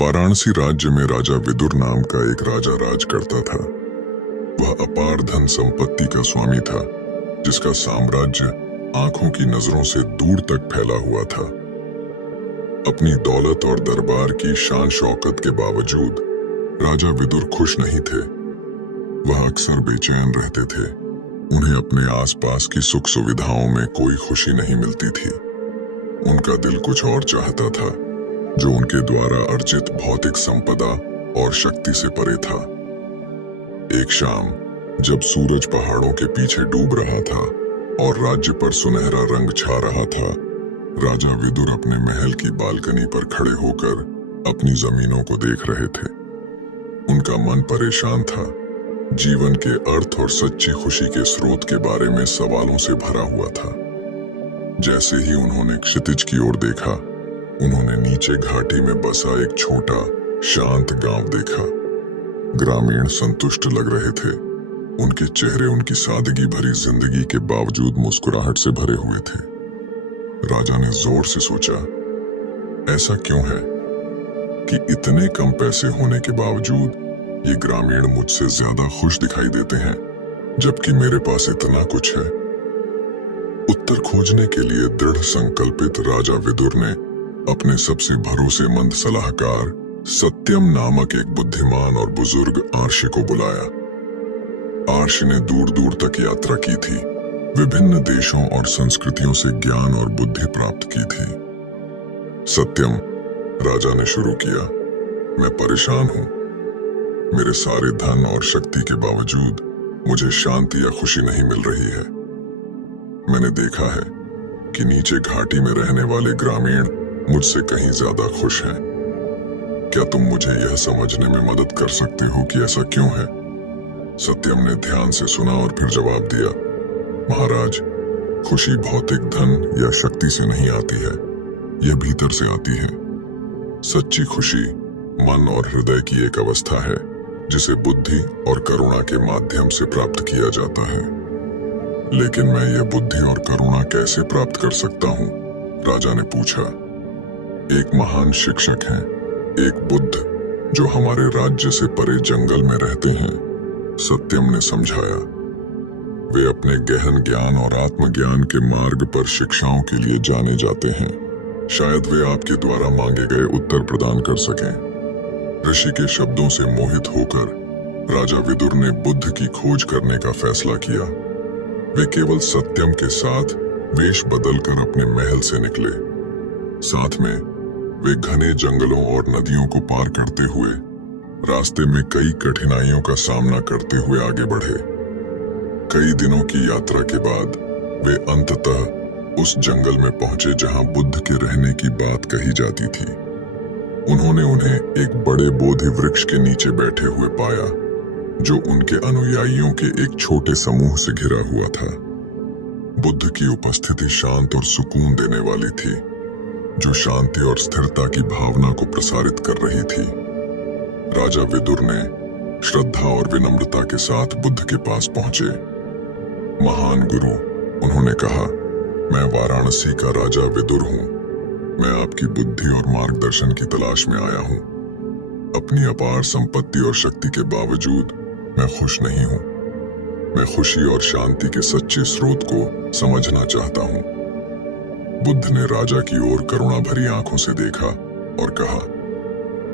वाराणसी राज्य में राजा विदुर नाम का एक राजा राज करता था। वह अपार धन संपत्ति का स्वामी था, जिसका साम्राज्य आंखों की नजरों से दूर तक फैला हुआ था। अपनी दौलत और दरबार की शान शौकत के बावजूद राजा विदुर खुश नहीं थे। वह अक्सर बेचैन रहते थे। उन्हें अपने आसपास की सुख सुविधाओं में कोई खुशी नहीं मिलती थी। उनका दिल कुछ और चाहता था, जो उनके द्वारा अर्जित भौतिक संपदा और शक्ति से परे था। एक शाम जब सूरज पहाड़ों के पीछे डूब रहा था और राज्य पर सुनहरा रंग छा रहा था, राजा विदुर अपने महल की बालकनी पर खड़े होकर अपनी जमीनों को देख रहे थे। उनका मन परेशान था। जीवन के अर्थ और सच्ची खुशी के स्रोत के बारे में सवालों से भरा हुआ था। जैसे ही उन्होंने क्षितिज की ओर देखा, उन्होंने नीचे घाटी में बसा एक छोटा शांत गांव देखा। ग्रामीण संतुष्ट लग रहे थे। उनके चेहरे उनकी सादगी भरी जिंदगी के बावजूद मुस्कुराहट से भरे हुए थे। राजा ने जोर से सोचा, ऐसा क्यों है कि इतने कम पैसे होने के बावजूद ये ग्रामीण मुझसे ज्यादा खुश दिखाई देते हैं, जबकि मेरे पास इतना कुछ है। उत्तर खोजने के लिए दृढ़ संकल्पित राजा विदुर ने अपने सबसे भरोसेमंद सलाहकार सत्यम नामक एक बुद्धिमान और बुजुर्ग आर्षि को बुलाया। आर्षि ने दूर दूर तक यात्रा की थी, विभिन्न देशों और संस्कृतियों से ज्ञान और बुद्धि प्राप्त की थी। सत्यम, राजा ने शुरू किया, मैं परेशान हूं। मेरे सारे धन और शक्ति के बावजूद मुझे शांति या खुशी नहीं मिल रही है। मैंने देखा है कि नीचे घाटी में रहने वाले ग्रामीण मुझसे कहीं ज्यादा खुश हैं। क्या तुम मुझे यह समझने में मदद कर सकते हो कि ऐसा क्यों है? सत्यम ने ध्यान से सुना और फिर जवाब दिया, महाराज, खुशी भौतिक धन या शक्ति से नहीं आती है, यह भीतर से आती है। सच्ची खुशी मन और हृदय की एक अवस्था है, जिसे बुद्धि और करुणा के माध्यम से प्राप्त किया जाता है। लेकिन मैं यह बुद्धि और करुणा कैसे प्राप्त कर सकता हूँ? राजा ने पूछा। एक महान शिक्षक हैं, एक बुद्ध, जो हमारे राज्य से परे जंगल में रहते हैं, सत्यम ने समझाया। वे अपने गहन ज्ञान और आत्मज्ञान के मार्ग पर शिक्षाओं के लिए जाने जाते हैं। शायद वे आपके द्वारा मांगे गए उत्तर प्रदान कर सकें। ऋषि के शब्दों से मोहित होकर राजा विदुर ने बुद्ध की खोज करने का फैसला किया। वे केवल सत्यम के साथ वेश बदलकर अपने महल से निकले। साथ में वे घने जंगलों और नदियों को पार करते हुए रास्ते में कई कठिनाइयों का सामना करते हुए आगे बढ़े। कई दिनों की यात्रा के बाद वे अंततः उस जंगल में पहुंचे जहां बुद्ध के रहने की बात कही जाती थी। उन्होंने उन्हें एक बड़े बोधि वृक्ष के नीचे बैठे हुए पाया, जो उनके अनुयायियों के एक छोटे समूह से घिरा हुआ था। बुद्ध की उपस्थिति शांत और सुकून देने वाली थी, जो शांति और स्थिरता की भावना को प्रसारित कर रही थी। राजा विदुर ने श्रद्धा और विनम्रता के साथ बुद्ध के पास पहुंचे। महान गुरु, उन्होंने कहा, मैं वाराणसी का राजा विदुर हूं। मैं आपकी बुद्धि और मार्गदर्शन की तलाश में आया हूं। अपनी अपार संपत्ति और शक्ति के बावजूद मैं खुश नहीं हूं। मैं खुशी और शांति के सच्चे स्रोत को समझना चाहता हूं। बुद्ध ने राजा की ओर करुणा भरी आंखों से देखा और कहा,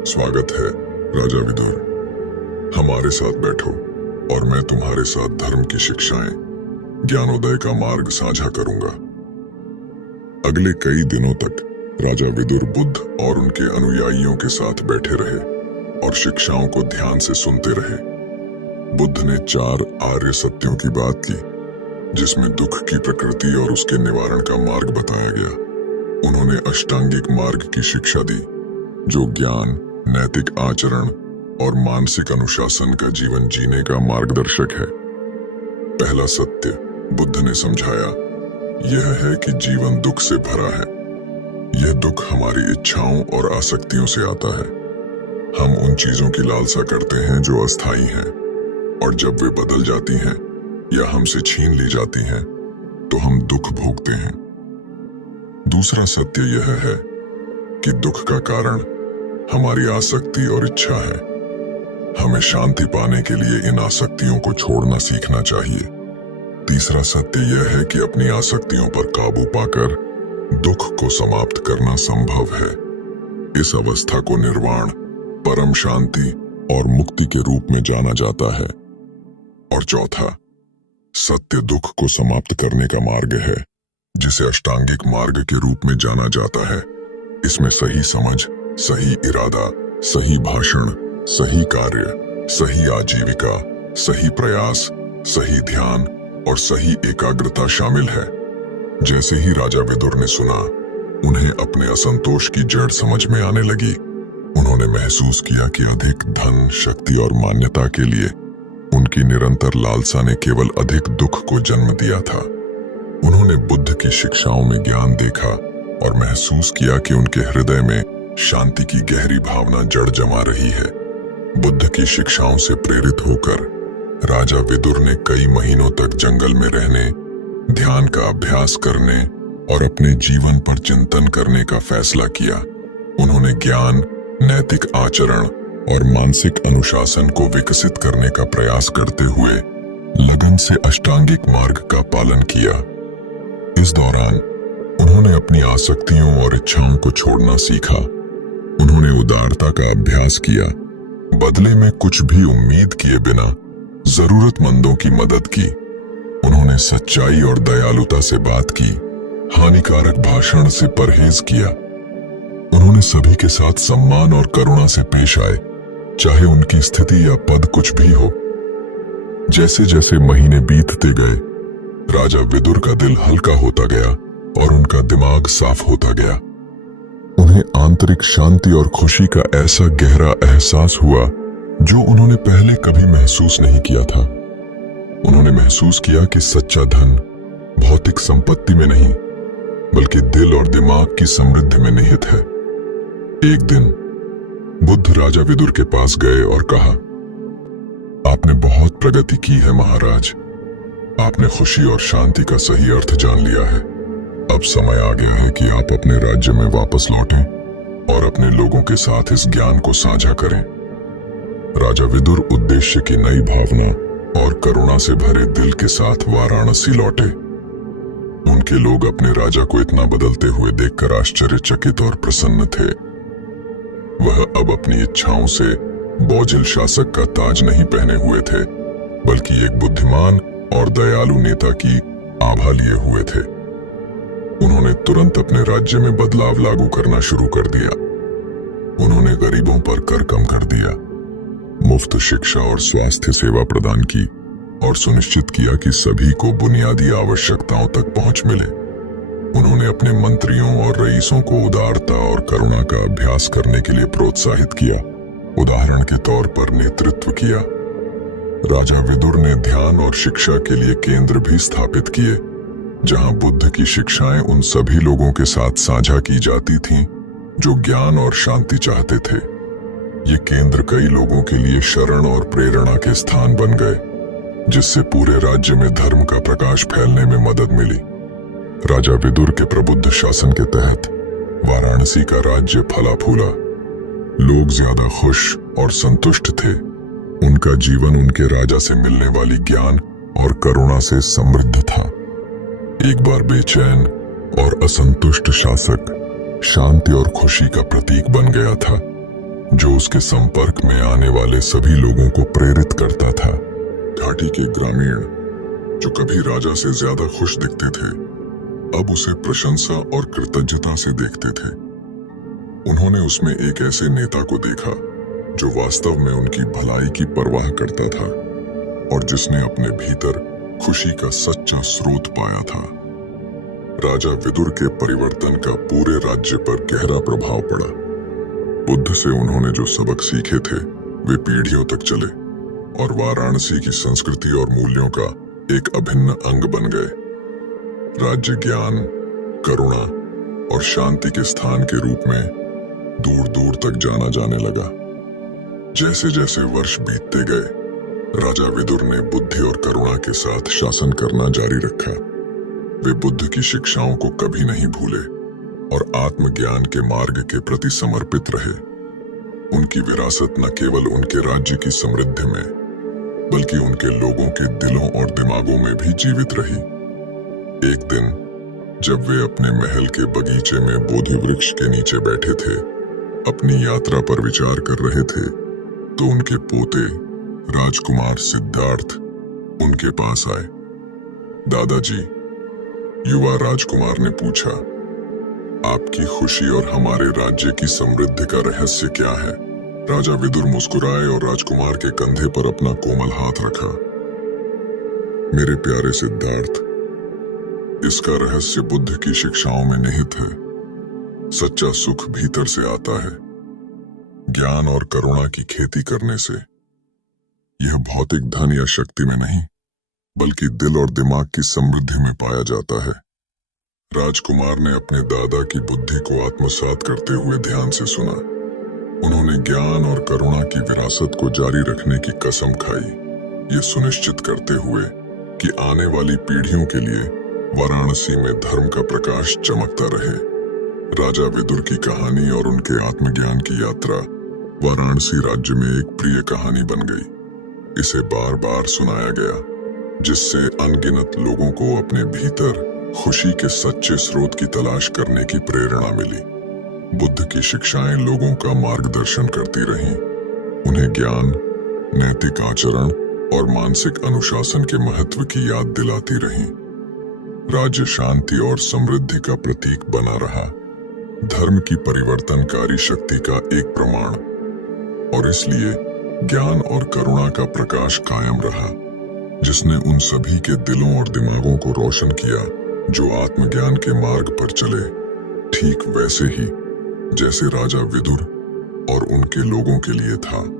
स्वागत है राजा विदुर। हमारे साथ बैठो और मैं तुम्हारे साथ धर्म की शिक्षाएं, ज्ञानोदय का मार्ग साझा करूंगा। अगले कई दिनों तक राजा विदुर बुद्ध और उनके अनुयायियों के साथ बैठे रहे और शिक्षाओं को ध्यान से सुनते रहे। बुद्ध ने 4 आर्य सत्यों की बात की, जिसमें दुख की प्रकृति और उसके निवारण का मार्ग बताया गया। उन्होंने अष्टांगिक मार्ग की शिक्षा दी, जो ज्ञान, नैतिक आचरण और मानसिक अनुशासन का जीवन जीने का मार्गदर्शक है। पहला सत्य बुद्ध ने समझाया, यह है कि जीवन दुख से भरा है। यह दुख हमारी इच्छाओं और आसक्तियों से आता है। हम उन चीजों की लालसा करते हैं जो अस्थायी हैं, और जब वे बदल जाती हैं या हमसे छीन ली जाती हैं, तो हम दुख भोगते हैं। दूसरा सत्य यह है कि दुख का कारण हमारी आसक्ति और इच्छा है। हमें शांति पाने के लिए इन आसक्तियों को छोड़ना सीखना चाहिए। तीसरा सत्य यह है कि अपनी आसक्तियों पर काबू पाकर दुख को समाप्त करना संभव है। इस अवस्था को निर्वाण, परम शांति और मुक्ति के रूप में जाना जाता है। और चौथा सत्य दुख को समाप्त करने का मार्ग है, जिसे अष्टांगिक मार्ग के रूप में जाना जाता है। इसमें सही समझ, सही इरादा, सही भाषण, सही कार्य, सही आजीविका, सही प्रयास, सही ध्यान और सही एकाग्रता शामिल है। जैसे ही राजा विदुर ने सुना, उन्हें अपने असंतोष की जड़ समझ में आने लगी। उन्होंने महसूस किया कि अधिक धन, शक्ति और मान्यता के लिए उनकी निरंतर लालसा ने केवल अधिक दुख को जन्म दिया था। उन्होंने बुद्ध की शिक्षाओं में ज्ञान देखा और महसूस किया कि उनके हृदय में शांति की गहरी भावना जड़ जमा रही है। बुद्ध की शिक्षाओं से प्रेरित होकर राजा विदुर ने कई महीनों तक जंगल में रहने, ध्यान का अभ्यास करने और अपने जीवन पर चिंतन करने का फैसला किया। उन्होंने ज्ञान, नैतिक आचरण और मानसिक अनुशासन को विकसित करने का प्रयास करते हुए लगन से अष्टांगिक मार्ग का पालन किया। इस दौरान उन्होंने अपनी आसक्तियों और इच्छाओं को छोड़ना सीखा। उन्होंने उदारता का अभ्यास किया, बदले में कुछ भी उम्मीद किए बिना जरूरतमंदों की मदद की। उन्होंने सच्चाई और दयालुता से बात की, हानिकारक भाषण से परहेज किया। उन्होंने सभी के साथ सम्मान और करुणा से पेश आए, चाहे उनकी स्थिति या पद कुछ भी हो। जैसे जैसे महीने बीतते गए, राजा विदुर का दिल हल्का होता गया और उनका दिमाग साफ होता गया। उन्हें आंतरिक शांति और खुशी का ऐसा गहरा एहसास हुआ जो उन्होंने पहले कभी महसूस नहीं किया था। उन्होंने महसूस किया कि सच्चा धन भौतिक संपत्ति में नहीं, बल्कि दिल और दिमाग की समृद्धि में निहित है। एक दिन बुद्ध राजा विदुर के पास गए और कहा, आपने बहुत प्रगति की है महाराज। आपने खुशी और शांति का सही अर्थ जान लिया है। अब समय आ गया है कि आप अपने राज्य में वापस लौटें और अपने लोगों के साथ इस ज्ञान को साझा करें। राजा विदुर उद्देश्य की नई भावना और करुणा से भरे दिल के साथ वाराणसी लौटे। उनके लोग अपने राजा को इतना बदलते हुए देखकर आश्चर्यचकित और प्रसन्न थे। वह अब अपनी इच्छाओं से बोझिल शासक का ताज नहीं पहने हुए थे, बल्कि एक बुद्धिमान और दयालु नेता की आभा लिए हुए थे। उन्होंने तुरंत अपने राज्य में बदलाव लागू करना शुरू कर दिया। उन्होंने गरीबों पर कर कम कर दिया, मुफ्त शिक्षा और स्वास्थ्य सेवा प्रदान की और सुनिश्चित किया कि सभी को बुनियादी आवश्यकताओं तक पहुंच मिले। उन्होंने अपने मंत्रियों और रईसों को उदारता और करुणा का अभ्यास करने के लिए प्रोत्साहित किया। उदाहरण के तौर पर नेतृत्व किया। राजा विदुर ने ध्यान और शिक्षा के लिए केंद्र भी स्थापित किए, जहां बुद्ध की शिक्षाएं उन सभी लोगों के साथ साझा की जाती थीं जो ज्ञान और शांति चाहते थे। ये केंद्र कई लोगों के लिए शरण और प्रेरणा के स्थान बन गए, जिससे पूरे राज्य में धर्म का प्रकाश फैलने में मदद मिली। राजा विदुर के प्रबुद्ध शासन के तहत वाराणसी का राज्य फला फूला। लोग ज्यादा खुश और संतुष्ट थे। उनका जीवन उनके राजा से मिलने वाली ज्ञान और करुणा से समृद्ध था। एक बार बेचैन और असंतुष्ट शासक शांति और खुशी का प्रतीक बन गया था, जो उसके संपर्क में आने वाले सभी लोगों को प्रेरित करता था। घाटी के ग्रामीण, जो कभी राजा से ज्यादा खुश दिखते थे, अब उसे प्रशंसा और कृतज्ञता से देखते थे। उन्होंने उसमें एक ऐसे नेता को देखा जो वास्तव में उनकी भलाई की परवाह करता था और जिसने अपने भीतर खुशी का सच्चा स्रोत पाया था। राजा विदुर के परिवर्तन का पूरे राज्य पर गहरा प्रभाव पड़ा। बुद्ध से उन्होंने जो सबक सीखे थे वे पीढ़ियों तक चले और वाराणसी की संस्कृति और मूल्यों का एक अभिन्न अंग बन गए। राज्य ज्ञान, करुणा और शांति के स्थान के रूप में दूर दूर तक जाना जाने लगा। जैसे जैसे वर्ष बीतते गए, राजा विदुर ने बुद्धि और करुणा के साथ शासन करना जारी रखा। वे बुद्ध की शिक्षाओं को कभी नहीं भूले और आत्मज्ञान के मार्ग के प्रति समर्पित रहे। उनकी विरासत न केवल उनके राज्य की समृद्धि में बल्कि उनके लोगों के दिलों और दिमागों में भी जीवित रही। एक दिन जब वे अपने महल के बगीचे में बोधि वृक्ष के नीचे बैठे थे, अपनी यात्रा पर विचार कर रहे थे, तो उनके पोते राजकुमार सिद्धार्थ उनके पास आए। दादाजी, युवा राजकुमार ने पूछा, आपकी खुशी और हमारे राज्य की समृद्धि का रहस्य क्या है? राजा विदुर मुस्कुराए और राजकुमार के कंधे पर अपना कोमल हाथ रखा। मेरे प्यारे सिद्धार्थ, इसका रहस्य बुद्ध की शिक्षाओं में निहित है। सच्चा सुख भीतर से आता है, ज्ञान और करुणा की खेती करने से। यह भौतिक धन या शक्ति में नहीं, बल्कि दिल और दिमाग की समृद्धि में पाया जाता है। राजकुमार ने अपने दादा की बुद्धि को आत्मसात करते हुए ध्यान से सुना। उन्होंने ज्ञान और करुणा की विरासत को जारी रखने की कसम खाई, ये सुनिश्चित करते हुए कि आने वाली पीढ़ियों के लिए वाराणसी में धर्म का प्रकाश चमकता रहे। राजा विदुर की कहानी और उनके आत्मज्ञान की यात्रा वाराणसी राज्य में एक प्रिय कहानी बन गई। इसे बार बार सुनाया गया, जिससे अनगिनत लोगों को अपने भीतर खुशी के सच्चे स्रोत की तलाश करने की प्रेरणा मिली। बुद्ध की शिक्षाएं लोगों का मार्गदर्शन करती रहीं, उन्हें ज्ञान, नैतिक आचरण और मानसिक अनुशासन के महत्व की याद दिलाती रहीं। राज्य शांति और समृद्धि का प्रतीक बना रहा, धर्म की परिवर्तनकारी शक्ति का एक प्रमाण, और इसलिए ज्ञान और करुणा का प्रकाश कायम रहा, जिसने उन सभी के दिलों और दिमागों को रोशन किया जो आत्मज्ञान के मार्ग पर चले, ठीक वैसे ही जैसे राजा विदुर और उनके लोगों के लिए था।